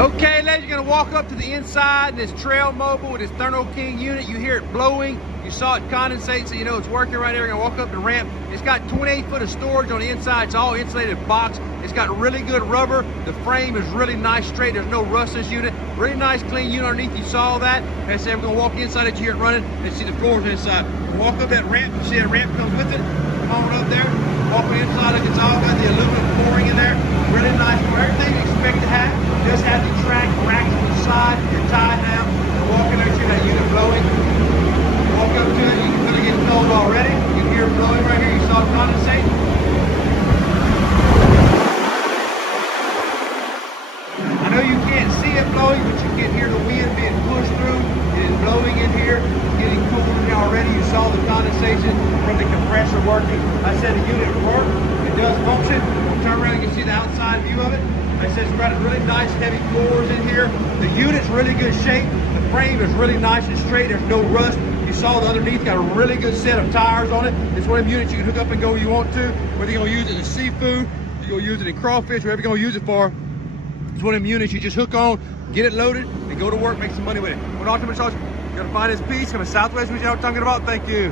Okay, ladies, you're gonna walk up to the inside this TRAILMOBILE with this Thermo King unit. You hear it blowing, you saw it condensate, so you know it's working right there. You're gonna walk up the ramp. It's got 28 foot of storage on the inside. It's all insulated box. It's got really good rubber. The frame is really nice, straight. There's no rust in this unit. Really nice, clean unit underneath. You saw that. Like I said, we're gonna walk inside it. You hear it running and see the floors inside. Walk up that ramp. You see that ramp comes with it. Come on up there. Walk inside. Look, it's all got the aluminum flooring in there. Really nice for everything you expect to have. Just have the track racks on the side. You're tied now. Walk in there, see that unit blowing. Walk up to it. You can feel it getting cold already. You can hear it blowing right here. You saw it condensate. I know you can't see it blowing, but you can hear the wind being pushed through. It is blowing in here. It's getting cooler now already. You saw the condensation from the compressor working. I said the unit works. It does function. We'll turn around and you can see the outside view of it. Like I said, it's got really nice heavy floors in here. The unit's really good shape. The frame is really nice and straight. There's no rust. You saw the underneath got a really good set of tires on it. It's one of them units you can hook up and go where you want to. Whether you're gonna use it as seafood, you're gonna use it in crawfish, whatever you're gonna use it for. It's one of them units you just hook on, get it loaded, and go to work, make some money with it. When ultimately, you're gonna find this piece coming Southwest Louisiana. We're talking about. Thank you.